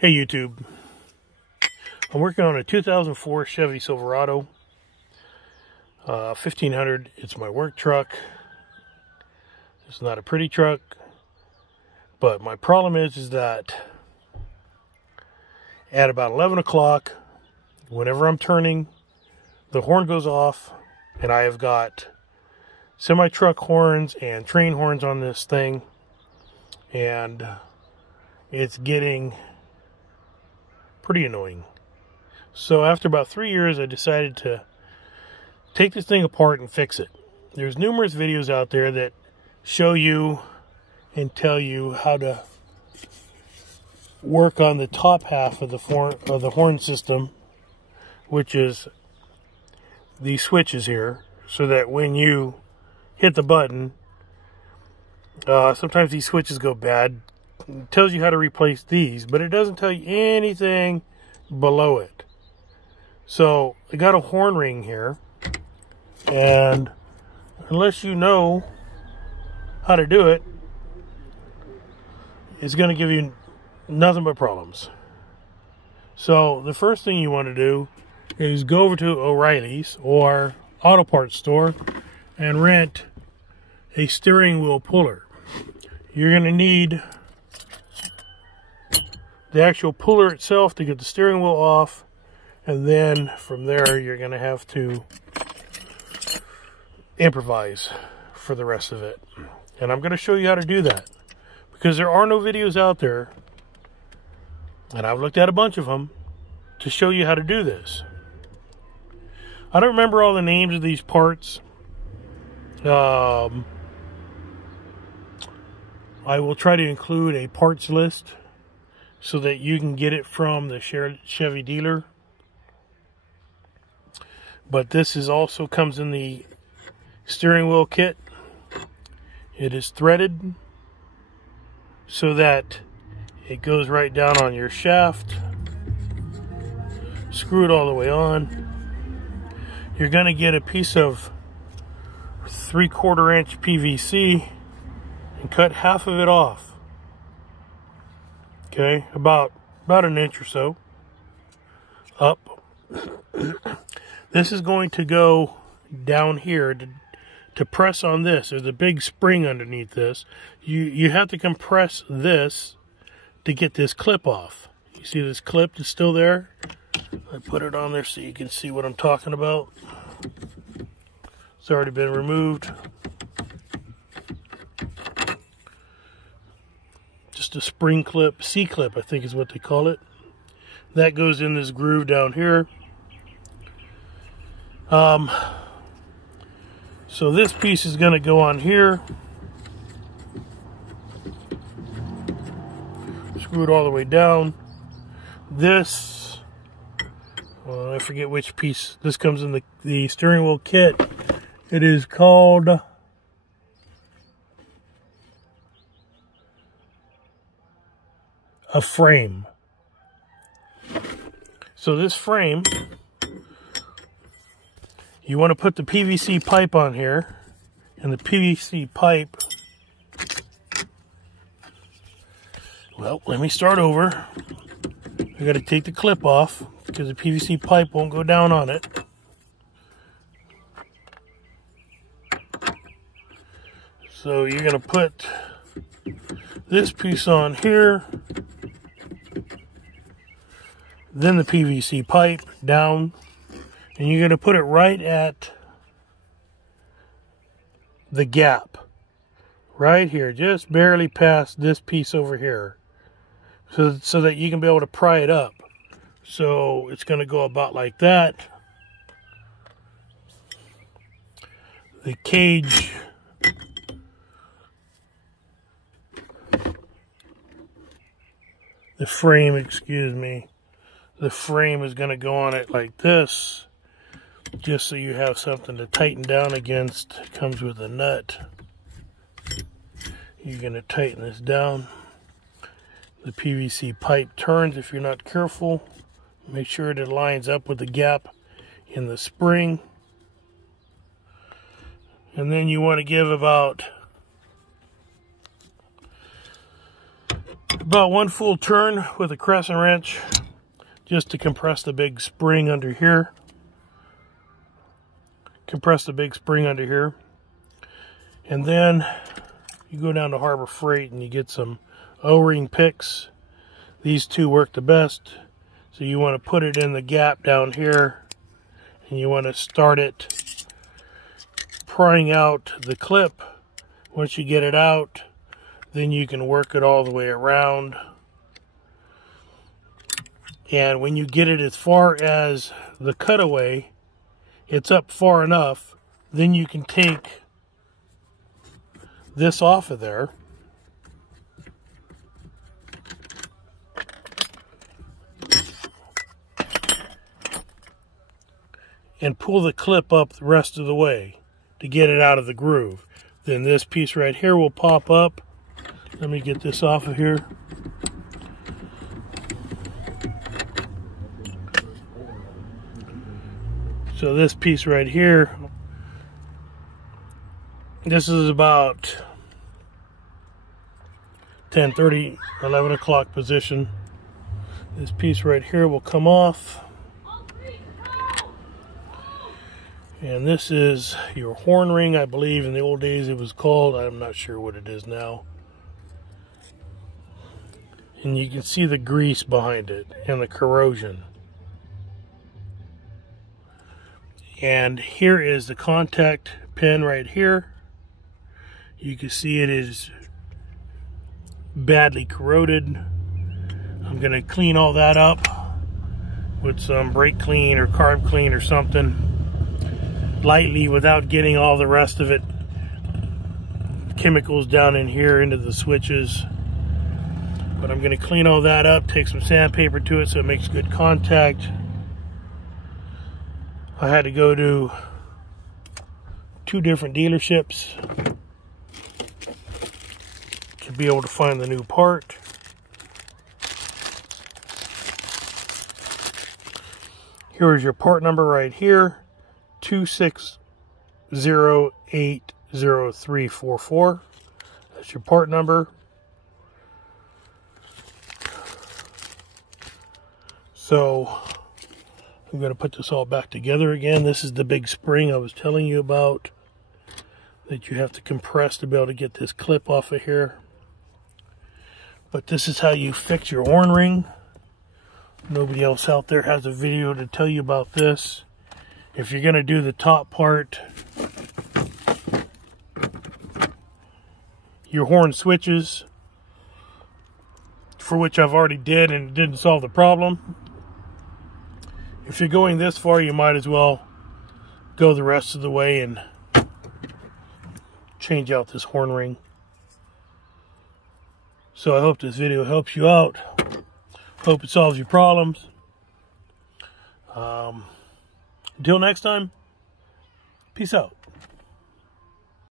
Hey YouTube, I'm working on a 2004 Chevy Silverado 1500. It's my work truck. It's not a pretty truck, but my problem is that at about 11 o'clock, whenever I'm turning, the horn goes off, and I have got semi-truck horns and train horns on this thing, and it's getting pretty annoying. So after about 3 years, I decided to take this thing apart and fix it. There's numerous videos out there that show you and tell you how to work on the top half of the horn system, which is these switches here, so that when you hit the button, sometimes these switches go bad. It tells you how to replace these, but it doesn't tell you anything below it. So I got a horn ring here, and unless you know how to do it, it's going to give you nothing but problems. So the first thing you want to do is go over to O'Reilly's or auto parts store and rent a steering wheel puller. You're going to need the actual puller itself to get the steering wheel off, and then from there you're going to have to improvise for the rest of it. And I'm going to show you how to do that, because there are no videos out there, and I've looked at a bunch of them, to show you how to do this. I don't remember all the names of these parts. I will try to include a parts list so that you can get it from the Chevy dealer. But this is also comes in the steering wheel kit. It is threaded so that it goes right down on your shaft. Screw it all the way on. You're going to get a piece of 3/4 inch PVC and cut half of it off. Okay, about an inch or so up. This is going to go down here to press on this. There's a big spring underneath this. You have to compress this to get this clip off. You see this clip is still there? I put it on there so you can see what I'm talking about. It's already been removed. Just a spring clip, C-clip I think is what they call it. That goes in this groove down here. So this piece is going to go on here. Screw it all the way down. This, I forget which piece. This comes in the steering wheel kit. It is called a frame. So this frame, you want to put the PVC pipe on here, and the PVC pipe, well, let me start over. I got to take the clip off because the PVC pipe won't go down on it. So you're going to put this piece on here, then the PVC pipe down, and you're going to put it right at the gap. Right here, just barely past this piece over here. So that you can be able to pry it up. So it's going to go about like that. The cage, the frame, excuse me, the frame is going to go on it like this, just so you have something to tighten down against. It comes with a nut. You're going to tighten this down. The PVC pipe turns if you're not careful. Make sure it lines up with the gap in the spring. And then you want to give about about 1 full turn with a crescent wrench just to compress the big spring under here. Compress the big spring under here. And then you go down to Harbor Freight and you get some O-ring picks. These two work the best. So you want to put it in the gap down here, and you want to start it prying out the clip. Once you get it out, then you can work it all the way around. And when you get it as far as the cutaway, it's up far enough, then you can take this off of there. And pull the clip up the rest of the way to get it out of the groove. Then this piece right here will pop up. Let me get this off of here. So this piece right here, this is about 10:30, 11 o'clock position. This piece right here will come off. And this is your horn ring, I believe in the old days it was called. I'm not sure what it is now. And you can see the grease behind it and the corrosion. And here is the contact pin right here. You can see it is badly corroded. I'm going to clean all that up with some brake clean or carb clean or something. Lightly without getting all the rest of it, chemicals down in here into the switches. But I'm going to clean all that up, take some sandpaper to it so it makes good contact. I had to go to 2 different dealerships to be able to find the new part. Here is your part number right here. 2608034. That's your part number. So I'm going to put this all back together again. This is the big spring I was telling you about that you have to compress to be able to get this clip off of here. But this is how you fix your horn ring. Nobody else out there has a video to tell you about this. If you're going to do the top part, your horn switches, for which I've already did and it didn't solve the problem. If you're going this far, you might as well go the rest of the way and change out this horn ring. So I hope this video helps you out. Hope it solves your problems. Until next time, peace out.